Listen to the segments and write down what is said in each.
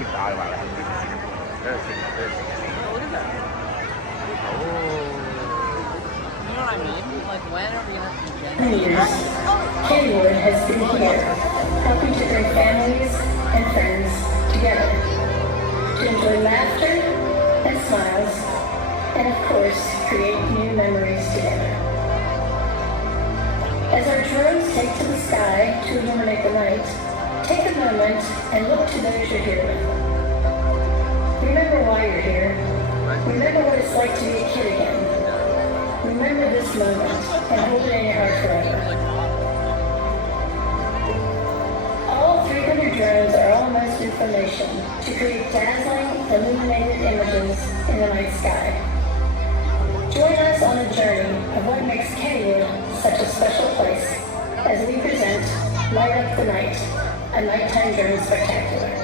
keep the auto out. Look at that. Oh. You know what I mean? Like, when are we gonna have to Years, Kennywood has been here, helping to bring families and friends together, to enjoy laughter and smiles, and of course, create new memories together. As our drones take to the sky to illuminate the night, take a moment and look to those you're here with. Remember why you're here. Remember what it's like to be a kid again. Remember this moment and hold it in your heart forever. All 300 drones are almost in formation to create dazzling, illuminated images in the night sky. Join us on a journey of what makes Kennywood such a special place as we present Light Up the Night, a nighttime drone spectacular.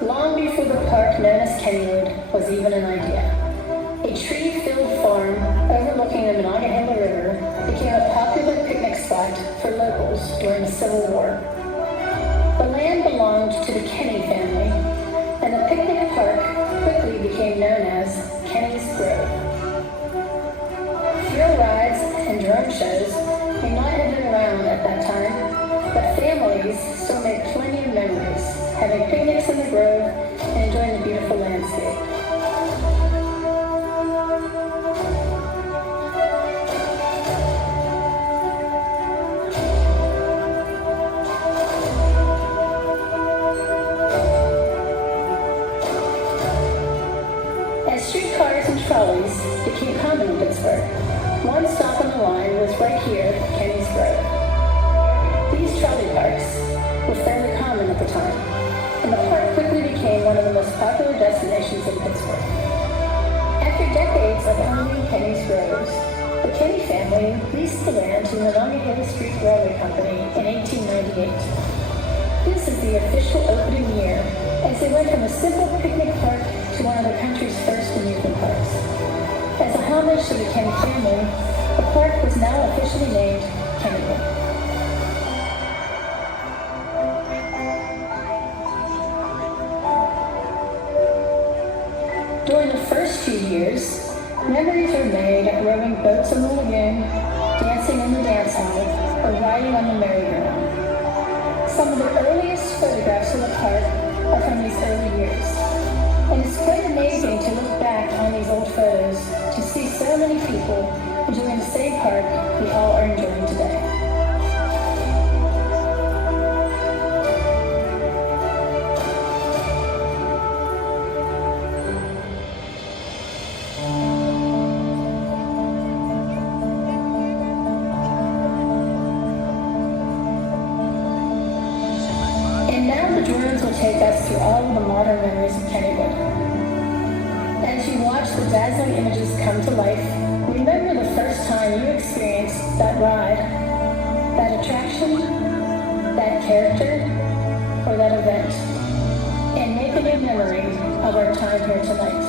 Long before the park known as Kennywood was even an idea. A tree-filled farm overlooking the Monongahela River became a popular picnic spot for locals during the Civil War. The land belonged to the Kenny family, and the picnic park quickly became known as Kenny's Grove. Thrill rides and drone shows may not have been around at that time, but families still made plenty of memories, having picnics in the grove and enjoying the beautiful landscape. As streetcars and trolleys became common in Pittsburgh, one stop on the line was right here, Kenny's Grove. These trolley parks were fairly common at the time, and the park quickly became one of the most popular destinations in Pittsburgh. After decades of owning Kenny's Groves, the Kenny family leased the land to the Monongahela Street Railway Company in 1898. This is the official opening year, as they went from a simple picnic park to one of the country's first amusement parks. As a homage to the Kenny family, the park was now officially named Kennywood. During the first few years, memories are made rowing boats in the lagoon, dancing in the dance hall, or riding on the merry-go-round. Some of the earliest photographs of the park are from these early years, and it's quite amazing to look back on these old photos to see so many people enjoying the same park we all are enjoying today. Drones will take us through all of the modern memories of Kennywood. As you watch the dazzling images come to life, remember the first time you experienced that ride, that attraction, that character, or that event, and make a new memory of our time here tonight.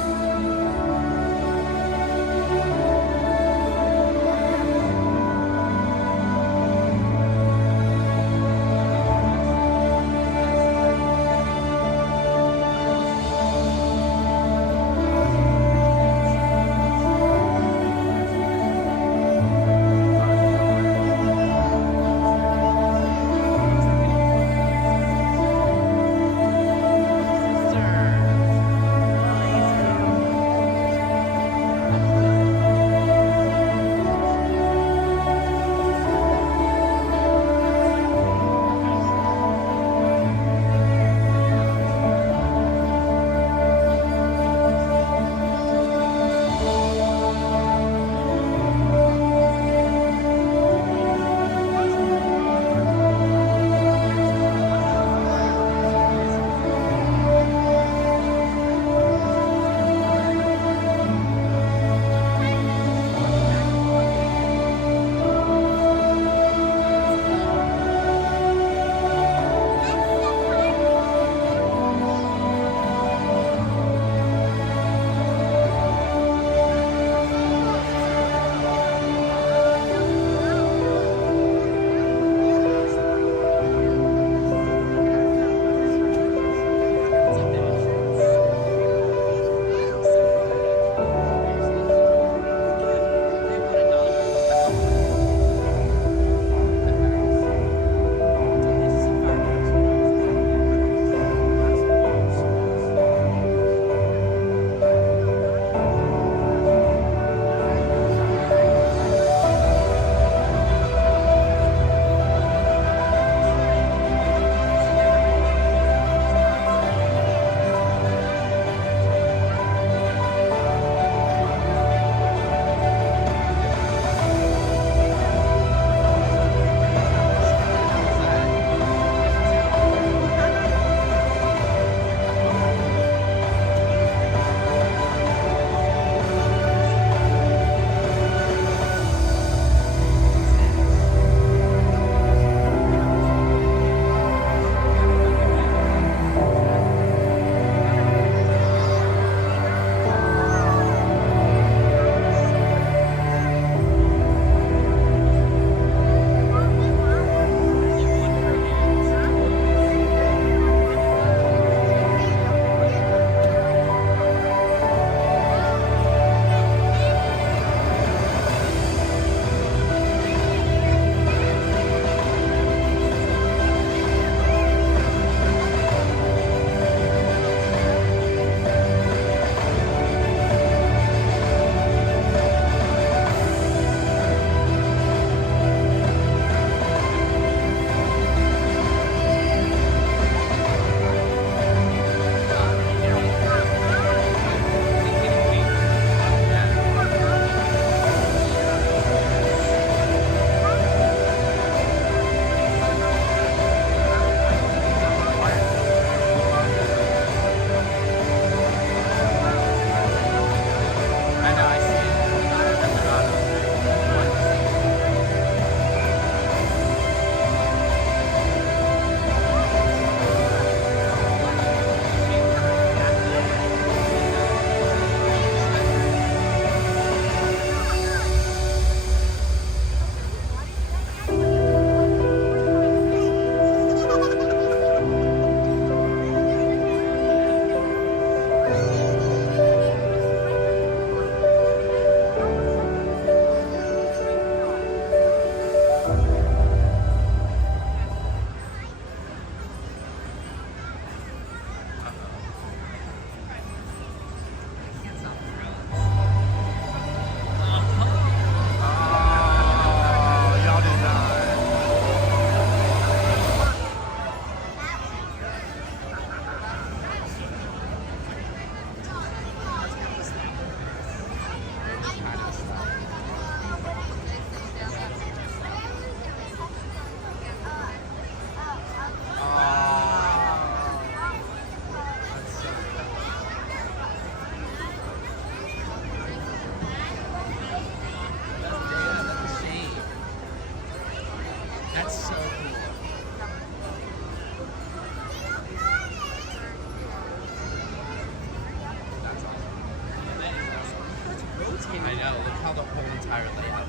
entire layout.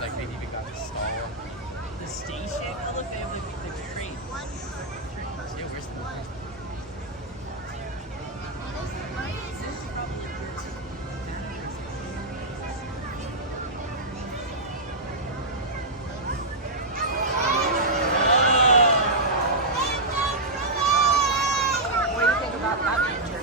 Like they even got the stall. The station? Oh look, they have the train. Yeah, where's the What do you think about that picture?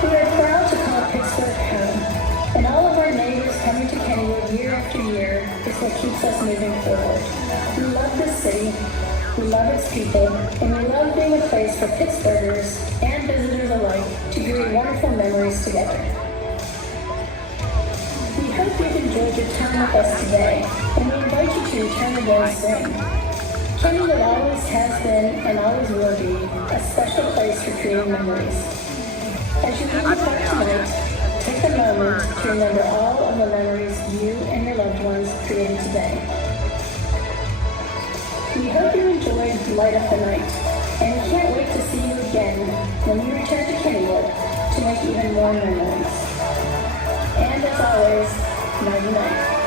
We are proud to call Pittsburgh home, and all of our neighbors coming to Kennywood year after year is what keeps us moving forward. We love this city, we love its people, and we love being a place for Pittsburghers and visitors alike to create wonderful memories together. We hope you've enjoyed your time with us today, and we invite you to return again soon. Kennywood always has been and always will be a special place for creating memories. As you leave the park tonight, take a moment to remember all of the memories you and your loved ones created today. We hope you enjoyed Light Up the Night, and we can't wait to see you again when we return to Kennywood to make even more memories. And as always, nighty night.